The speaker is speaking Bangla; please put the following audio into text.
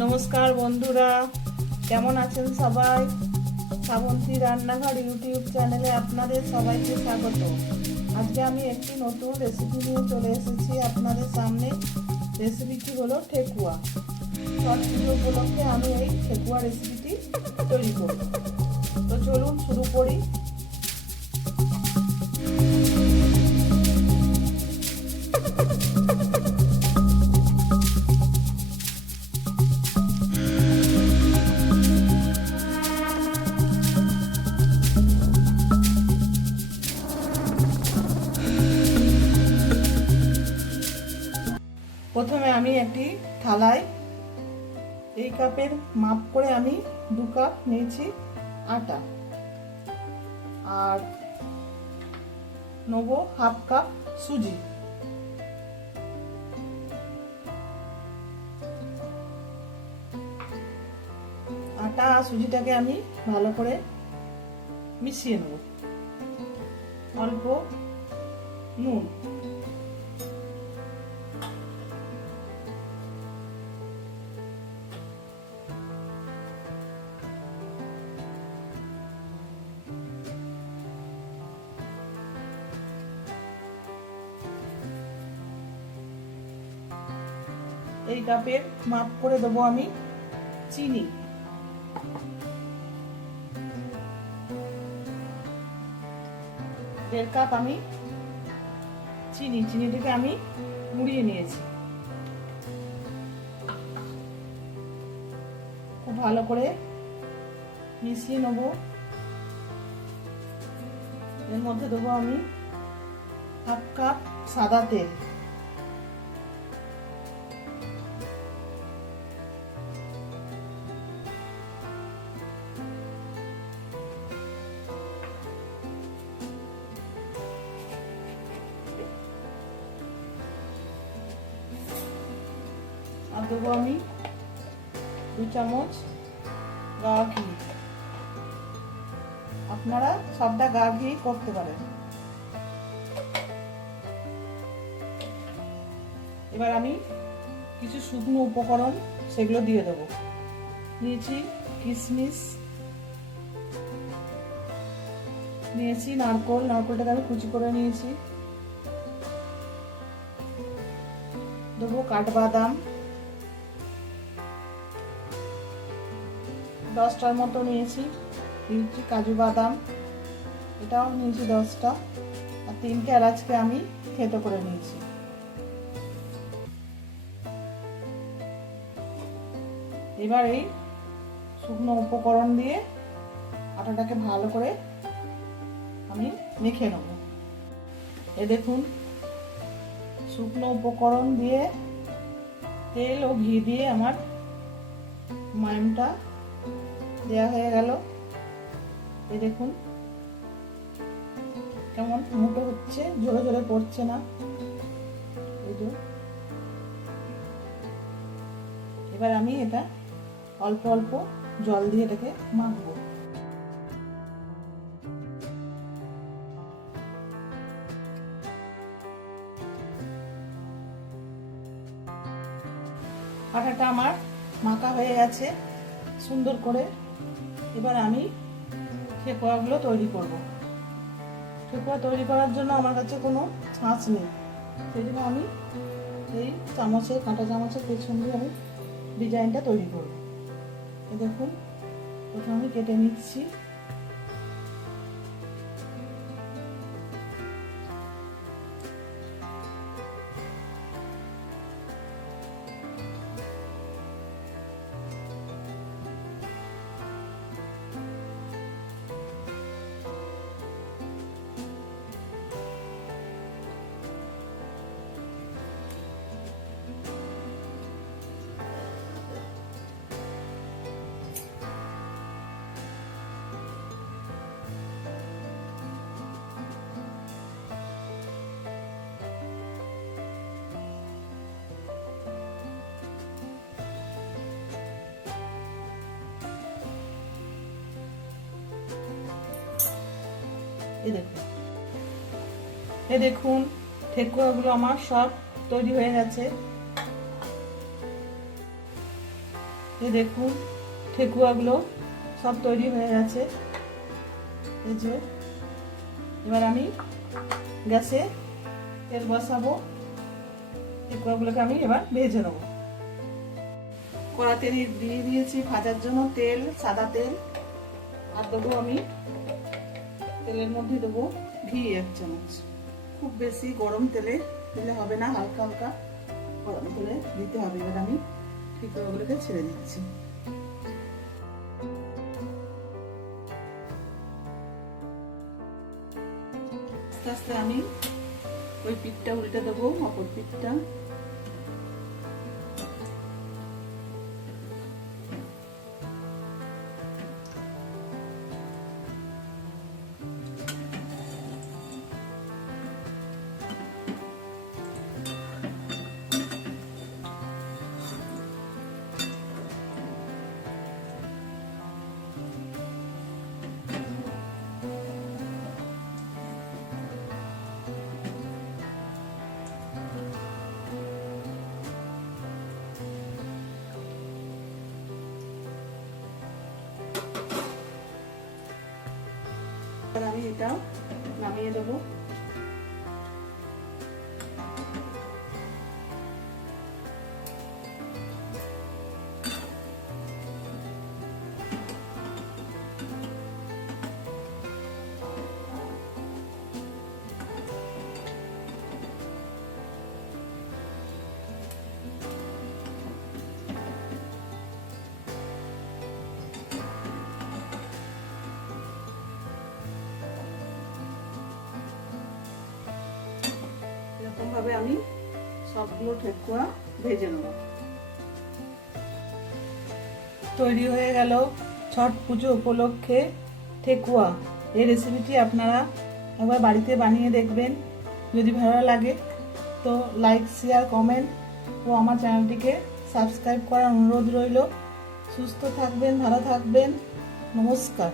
নমস্কার বন্ধুরা, কেমন আছেন সবাই? শ্রাবন্তী রান্নাঘর ইউটিউব চ্যানেলে আপনাদের সবাইকে স্বাগত। আজকে আমি একটি নতুন রেসিপি নিয়ে চলে এসেছি আপনাদের সামনে। রেসিপিটি হলো ঠেকুয়া। ছট পুজো উপলক্ষে আমি এই ঠেকুয়া রেসিপিটি তৈরি করব। তো চলুন শুরু করি। প্রথমে আমি একটি থালায় এই কাপের মাপ করে আমি দু কাপ নিয়েছি আটা। আর নেব হাফ কাপ সুজি। আটা আর সুজিটাকে আমি ভালো করে মিশিয়ে নেব। অল্প নুন। এই কাপের মাপ করে দেবো আমি চিনি। দেড় কাপ আমি চিনি, চিনিটাকে আমি মুড়িয়ে নিয়েছি। খুব ভালো করে মিশিয়ে নেব। এর মধ্যে দেবো আমি হাফ কাপ সাদা তেল। দেবো আমি দু চামচ গা ঘি। আপনারা সবটা গা ঘি করতে পারেন। এবার আমি কিছু শুকনো উপকরণ সেগুলো দিয়ে দেবো। নিয়েছি কিশমিশ নিয়েছি নারকোল। নারকোলটাকে আমি কুচি করে নিয়েছি। দেবো কাঠবাদাম। দশটার মতো নিয়েছি। নিয়েছি কাজু, বাদাম। এটাও নিয়েছি দশটা। আর তিনটে এলাচকে আমি থেতো করে নিয়েছি। এবার এই শুকনো উপকরণ দিয়ে আটাটাকে ভালো করে আমি মেখে নেব। এ দেখুন, শুকনো উপকরণ দিয়ে তেল ও ঘি দিয়ে আমার মায়মটা দেওয়া হয়ে গেল। এই দেখুন। কেমন মুটো হচ্ছে, জোরে জোরে পড়ছে না। এই যে। এবার আমি এটা অল্প অল্প জল দিয়ে এটাকে মাখবো। আটাটা আমার মাখা হয়ে গেছে। সুন্দর করে এবার আমি ঠেকুয়াগুলো তৈরি করব। ঠেকুয়া তৈরি করার জন্য আমার কাছে কোনো ছাঁচ নেই। সেই জন্য আমি এই চামচে, কাঁটা চামচের পেছন দিয়ে আমি ডিজাইনটা তৈরি করব। দেখুন, প্রথমে আমি কেটে নিচ্ছি। এ দেখুন। এ দেখুন, ঠেকুয়াগুলো আমার সব তৈরি হয়ে গেছে। এই দেখুন, ঠেকুয়াগুলো সব তৈরি হয়ে গেছে। এই যে, এবার আমি গ্যাসে তেল বসাবো। ঠেকুয়াগুলোকে আমি এবার ভেজে নেব। কড়াতে দিয়ে দিয়েছি ভাজার জন্য তেল, সাদা তেল। আর দেবো আমি তেলের মধ্যে দেবো ঘি এক চামচ। খুব বেশি গরম তেলে দিলে হবে না, হালকা হালকা গরম তেলে দিতে হবে। এবার আমি ঠেকুয়াগুলোকে ছেড়ে দিচ্ছি। আস্তে আস্তে আমি ওই পিঠটা, উল্টে দেবো, অপর পিঠটা। আমি এটা নামিয়ে দেবো। সবগুলো ঠেকুয়া ভেজে নেব। তৈরি হয়ে গেল ছট পুজো উপলক্ষে ঠেকুয়া। এই রেসিপিটি আপনারা একবার বাড়িতে বানিয়ে দেখবেন, যদি ভালো লাগে। তো লাইক শেয়ার কমেন্ট ও আমার চ্যানেলটিকে সাবস্ক্রাইব করার অনুরোধ রইল। সুস্থ থাকবেন, ভালো থাকবেন। নমস্কার।